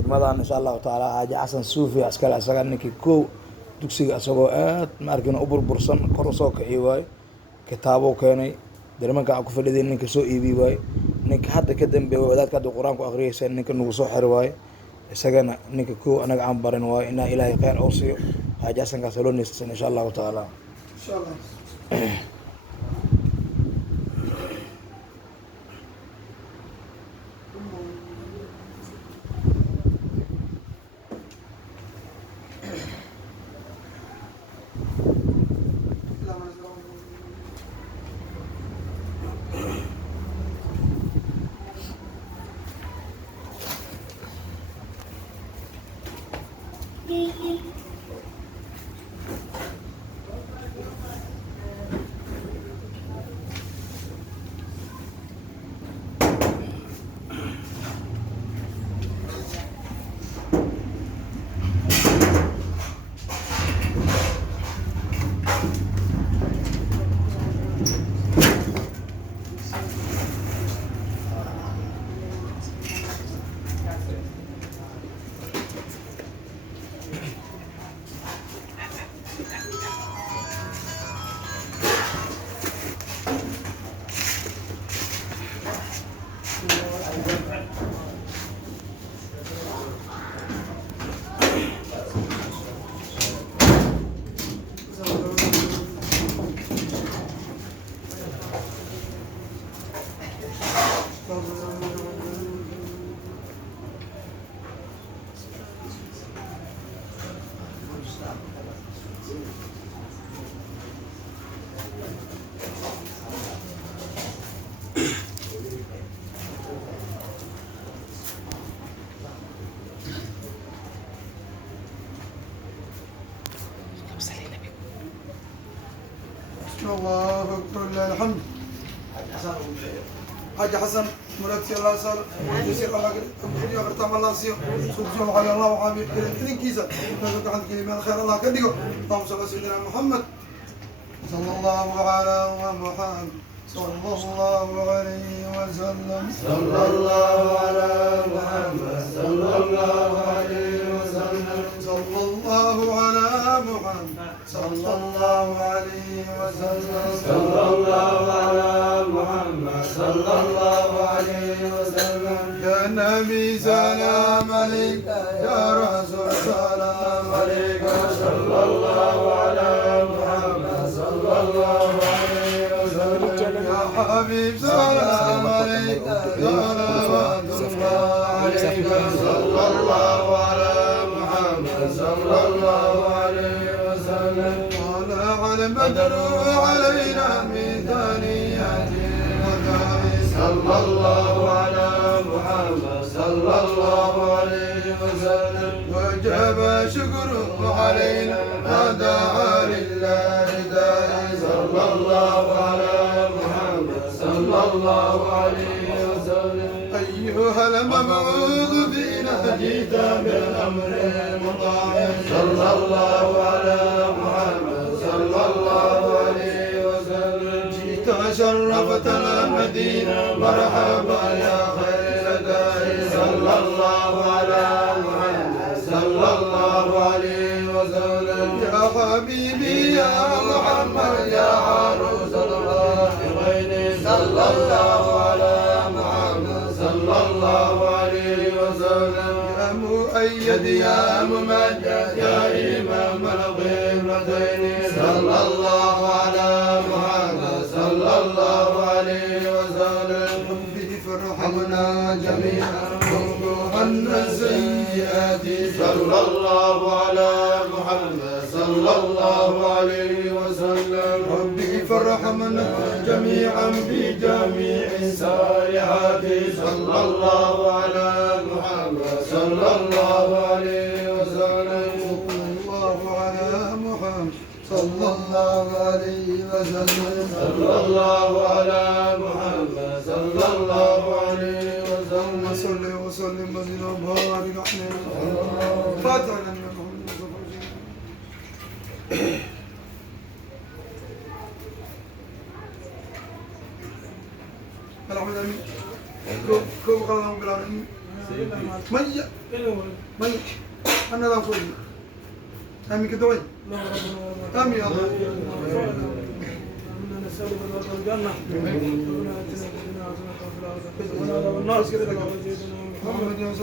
خدمة إن شاء الله تعالى حاجة حسن صوفي عسكري أسرع إنك كو دكسي أسرع ما أركن أبر برسن كرسوك إيواي كتابه كاني درمان كان أكو فلذي إنك سو إيبي واي إنك حتى كدم بوادات كده القرآن كو أغريه سن إنك نوصو حرواي سجنا إنك كو أنا عم برن واي إن إلهي خير أوصي حاجة حسن كسلون إن شاء الله تعالى إن شاء الله. الله أكبر لله الحمد. حاج حسن مراتي الله صار يسير الله كل يوم ارتام الله سير سبحان على الله وحبيب كل كيسة نزلت عند كلمة خير الله كديو اللهم صل على سيدنا محمد صلى الله على محمد صلى الله عليه وسلم صلى الله على محمد صلى الله عليه وسلم صلى الله على محمد صلى الله عليه وسلم صلى الله على محمد صلى الله عليه وسلم يا نبي سلام عليك يا رسول سلام عليك صلى الله على محمد صلى الله عليه وسلم يا حبيب سلام عليك صلوات الله عليك صلى الله على محمد صلى الله عليه وسلم طلع البدر علينا من ثنياته صلى الله على محمد صلى الله عليه وسلم وجب شكره علينا ما دعا لله داعي صلى الله على محمد صلى الله عليه وسلم أيها المبعوث فينا جئت بالأمر المطاع صلى الله على محمد صلى الله عليه وسلم جئت شرفت المدينة مرحبا يا خير داعي صلى الله على محمد صلى الله عليه وسلم يا حبيبي يا محمد يا عروس الراحمين صلى الله على محمد صلى الله عليه وسلم يا مؤيد يا ممجد يا إمام القبلتين صلى الله على محمد صلى الله عليه وسلم به فرحنا جميعا وقوهن السيئات صلى الله على محمد صلى الله عليه وسلم ربي فارحمنا جميعا في جميع الصالحات صلى الله على محمد صلى الله عليه وسلم الله على محمد صلى الله عليه وسلم صلى الله على محمد صلى الله عليه وسلم صل وسلم وزد وبارك عليه فاتح لنا الحمد لله كوب قلنا بالعالمين مية مية أنا لا أقول آمين كده وين آمين يا الله نسألك الجنة ربنا آتنا في الدنيا حسنة وفي الآخرة حسنة وقنا عذاب النار محمد يا